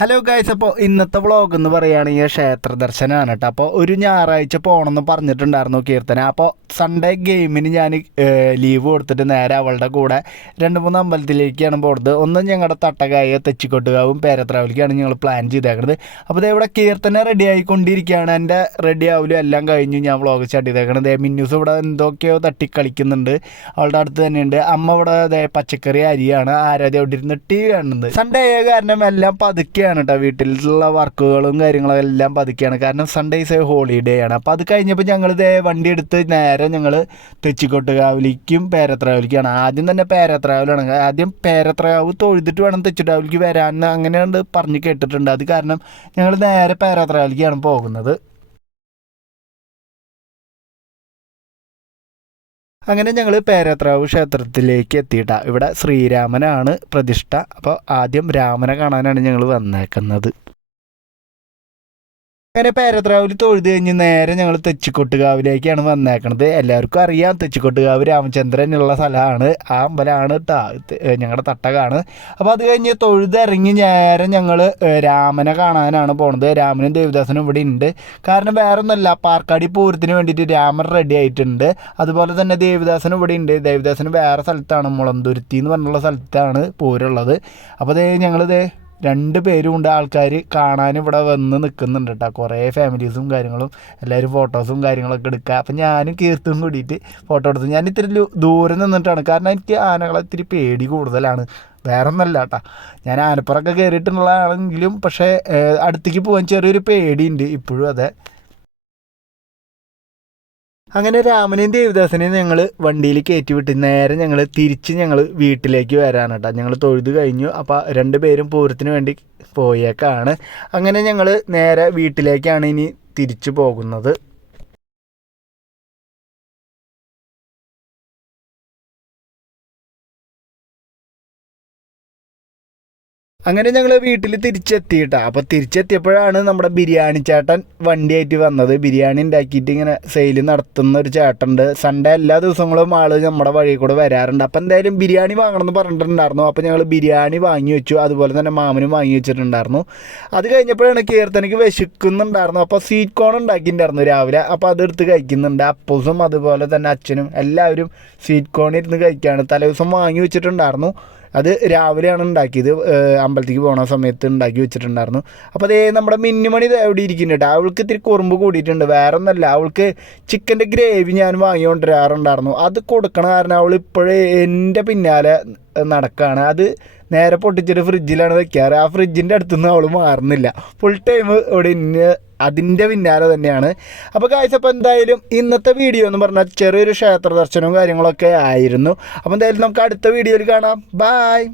Hello guys അപ്പോൾ ഇന്നത്തെ vlog എന്ന് പറയുകയാണെങ്കിൽ ക്ഷേത്ര ദർശനമാണ് കേട്ടോ. അപ്പോൾ ഒരു ഞായറാഴ്ച പോകണമെന്ന് പറഞ്ഞിട്ടുണ്ടായിരുന്നു കീർത്തന. അപ്പോൾ സൺഡേ ഗെയിമിന് ഞാൻ ലീവ് കൊടുത്തിട്ട് നേരെ അവളുടെ കൂടെ രണ്ട് മൂന്ന് അമ്പലത്തിലേക്കാണ് പോകുന്നത് ഒന്ന് ഞങ്ങളുടെ തട്ടകായ തെച്ചിക്കൊട്ടുകാവും പേരത്രാവിലേക്കാണ് ഞങ്ങൾ പ്ലാൻ ചെയ്തേക്കുന്നത് അപ്പോൾ ഇവിടെ കീർത്തന റെഡി ആയിക്കൊണ്ടിരിക്കുകയാണ്. എന്റെ റെഡി ആവലും എല്ലാം കഴിഞ്ഞു. ഞാൻ വ്ളോഗ് സ്റ്റാർട്ട് ചെയ്തേക്കണത്. മിന്നൂസ് ഇവിടെ എന്തൊക്കെയോ തട്ടി കളിക്കുന്നുണ്ട് അവളുടെ അടുത്ത് തന്നെയുണ്ട്. അമ്മ ഇവിടെ പച്ചക്കറി അരിയാണ് ആരാധ്യ അവിടെ ഇരുന്ന് ടി വി കാണുന്നത്. സൺഡേ ആയ കാരണം എല്ലാം പതുക്കെയാണ് കേട്ടോ വീട്ടിലുള്ള വർക്കുകളും കാര്യങ്ങളും എല്ലാം പതുക്കെയാണ്. കാരണം സൺഡേസ് ഹോളിഡേ ആണ്. അപ്പോൾ അത് കഴിഞ്ഞപ്പോൾ ഞങ്ങൾ ഇതേ വണ്ടി എടുത്ത് നേരെ ഞങ്ങൾ തെച്ചിക്കോട്ടുകാവിലേക്കും പേരത്രാവിലേക്കാണ്. ആദ്യം തന്നെ പേരത്രാവിലാണ്. ആദ്യം പേരത്രാവ് തൊഴുതിട്ട് വേണം തെച്ചിട്ടാവിലേക്ക് വരാൻ അങ്ങനെയാണ് പറഞ്ഞ് കേട്ടിട്ടുണ്ട്. അത് കാരണം ഞങ്ങൾ നേരെ പേരത്രാവിലേക്കാണ് പോകുന്നത്. അങ്ങനെ ഞങ്ങൾ പേരാത്രാവ് ക്ഷേത്രത്തിലേക്ക് എത്തിയിട്ട. ഇവിടെ ശ്രീരാമനാണ് പ്രതിഷ്ഠ. അപ്പോൾ ആദ്യം രാമനെ കാണാനാണ് ഞങ്ങൾ വന്നേക്കുന്നത്. അങ്ങനെ പേരത്രാവിൽ തൊഴുത് കഴിഞ്ഞ് നേരെ ഞങ്ങൾ തെച്ചിക്കൊട്ടുകാവിലേക്കാണ് വന്നേക്കണത്. എല്ലാവർക്കും അറിയാം തെച്ചിക്കൊട്ടുകാവ് രാമചന്ദ്രനുള്ള സ്ഥലമാണ്. ആ അമ്പലമാണ് കേട്ടോ ഞങ്ങളുടെ തട്ടകാണ്. അപ്പോൾ അത് കഴിഞ്ഞ് തൊഴുതിറങ്ങി നേരെ ഞങ്ങൾ രാമനെ കാണാനാണ് പോണത്. രാമനും ദേവദാസനും ഇവിടെ ഉണ്ട് കാരണം വേറെ ഒന്നുമല്ല പാർക്കാടി പൂരത്തിന് വേണ്ടിയിട്ട് രാമൻ റെഡി ആയിട്ടുണ്ട്. അതുപോലെ തന്നെ ദേവദാസനും ഇവിടെ ഉണ്ട് ദേവദാസന് വേറെ സ്ഥലത്താണ് മുളന്തുരുത്തി എന്ന് പറഞ്ഞുള്ള സ്ഥലത്താണ് പൂരമുള്ളത്. അപ്പോൾ അതേ ഞങ്ങളിത് രണ്ട് പേരും ഉണ്ട് ആൾക്കാർ കാണാൻ ഇവിടെ വന്ന് നിൽക്കുന്നുണ്ട് കേട്ടോ കുറേ ഫാമിലീസും കാര്യങ്ങളും എല്ലാവരും ഫോട്ടോസും കാര്യങ്ങളൊക്കെ എടുക്കുക അപ്പം ഞാനും കീർത്തും കൂടിയിട്ട് ഫോട്ടോ എടുത്തു. ഞാൻ ഇത്തിരി ദൂരം നിന്നിട്ടാണ്. കാരണം എനിക്ക് ആനകളെ ഇത്തിരി പേടി കൂടുതലാണ്. വേറെ ഒന്നല്ല കേട്ടോ ഞാൻ ആനപ്പുറമൊക്കെ കയറിയിട്ടുള്ളതാണെങ്കിലും പക്ഷേ അടുത്തേക്ക് പോകാൻ ചെറിയൊരു പേടിയുണ്ട്. ഇപ്പോഴും അതെ. അങ്ങനെ രാമനെയും ദേവദാസനെയും ഞങ്ങൾ വണ്ടിയിൽ കയറ്റി വിട്ട് നേരെ ഞങ്ങൾ തിരിച്ച് ഞങ്ങൾ വീട്ടിലേക്ക് വരാനാണ് കേട്ടോ ഞങ്ങൾ തൊഴുത് കഴിഞ്ഞു. അപ്പോൾ രണ്ട് പേരും പൂരത്തിന് വേണ്ടി പോയേക്കാണ്. അങ്ങനെ ഞങ്ങൾ നേരെ വീട്ടിലേക്കാണ് ഇനി തിരിച്ചു പോകുന്നത്. അങ്ങനെ ഞങ്ങൾ വീട്ടിൽ തിരിച്ചെത്തിയിട്ടാ. അപ്പോൾ തിരിച്ചെത്തിയപ്പോഴാണ് നമ്മുടെ ബിരിയാണി ചേട്ടൻ വണ്ടിയായിട്ട് വന്നത്. ബിരിയാണി ഉണ്ടാക്കിയിട്ട് ഇങ്ങനെ സെയിൽ നടത്തുന്ന ഒരു ചേട്ടനുണ്ട്. സൺഡേ എല്ലാ ദിവസങ്ങളും ആൾ നമ്മുടെ വഴി കൂടെ വരാറുണ്ട്. അപ്പോൾ എന്തായാലും ബിരിയാണി വാങ്ങണമെന്ന് പറഞ്ഞിട്ടുണ്ടായിരുന്നു. അപ്പോൾ ഞങ്ങൾ ബിരിയാണി വാങ്ങി വെച്ചു. അതുപോലെ തന്നെ മാമനും വാങ്ങി വെച്ചിട്ടുണ്ടായിരുന്നു. അത് കഴിഞ്ഞപ്പോഴാണ് കീർത്തനയ്ക്ക് വിശക്കുന്നുണ്ടായിരുന്നു. അപ്പോൾ സ്വീറ്റ് കോൺ ഉണ്ടാക്കിയിട്ടുണ്ടായിരുന്നു രാവിലെ. അപ്പോൾ അതെടുത്ത് കഴിക്കുന്നുണ്ട്. അപ്പൂസും അതുപോലെ തന്നെ അച്ഛനും എല്ലാവരും സ്വീറ്റ് കോൺ ഇരുന്ന് കഴിക്കുകയാണ് തലേദിവസം വാങ്ങി വെച്ചിട്ടുണ്ടായിരുന്നു. അത് രാവിലെയാണ് ഉണ്ടാക്കിയത്. അമ്പലത്തേക്ക് പോണ സമയത്ത് ഉണ്ടാക്കി വെച്ചിട്ടുണ്ടായിരുന്നു. അപ്പോൾ അതേ നമ്മുടെ മിന്നുമണി അവിടെ ഇരിക്കുന്നുണ്ട്. അവൾക്ക് ഇത്തിരി കുറുമ്പ് കൂടിയിട്ടുണ്ട്. വേറെ ഒന്നല്ല അവൾക്ക് ചിക്കന്റെ ഗ്രേവി ഞാൻ വാങ്ങിക്കൊണ്ടിരാറുണ്ടായിരുന്നു അത് കൊടുക്കണ കാരണം അവൾ ഇപ്പോഴേ എന്റെ പിന്നാലെ നടക്കുകയാണ് അത് നേരെ പൊട്ടിച്ചിട്ട് ഫ്രിഡ്ജിലാണ് വെക്കാറ്. ആ ഫ്രിഡ്ജിന്റെ അടുത്തുനിന്ന് അവൾ മാറുന്നില്ല. ഫുൾ ടൈം ഇവിടെ ഇന്ന് അതിന്റെ പിന്നാലെ തന്നെയാണ്. അപ്പോൾ കാഴ്ച അപ്പോൾ എന്തായാലും ഇന്നത്തെ വീഡിയോ എന്ന് പറഞ്ഞാൽ ചെറിയൊരു ക്ഷേത്ര ദർശനവും കാര്യങ്ങളൊക്കെ ആയിരുന്നു. അപ്പോൾ എന്തായാലും നമുക്ക് അടുത്ത വീഡിയോയിൽ കാണാം. ബായ്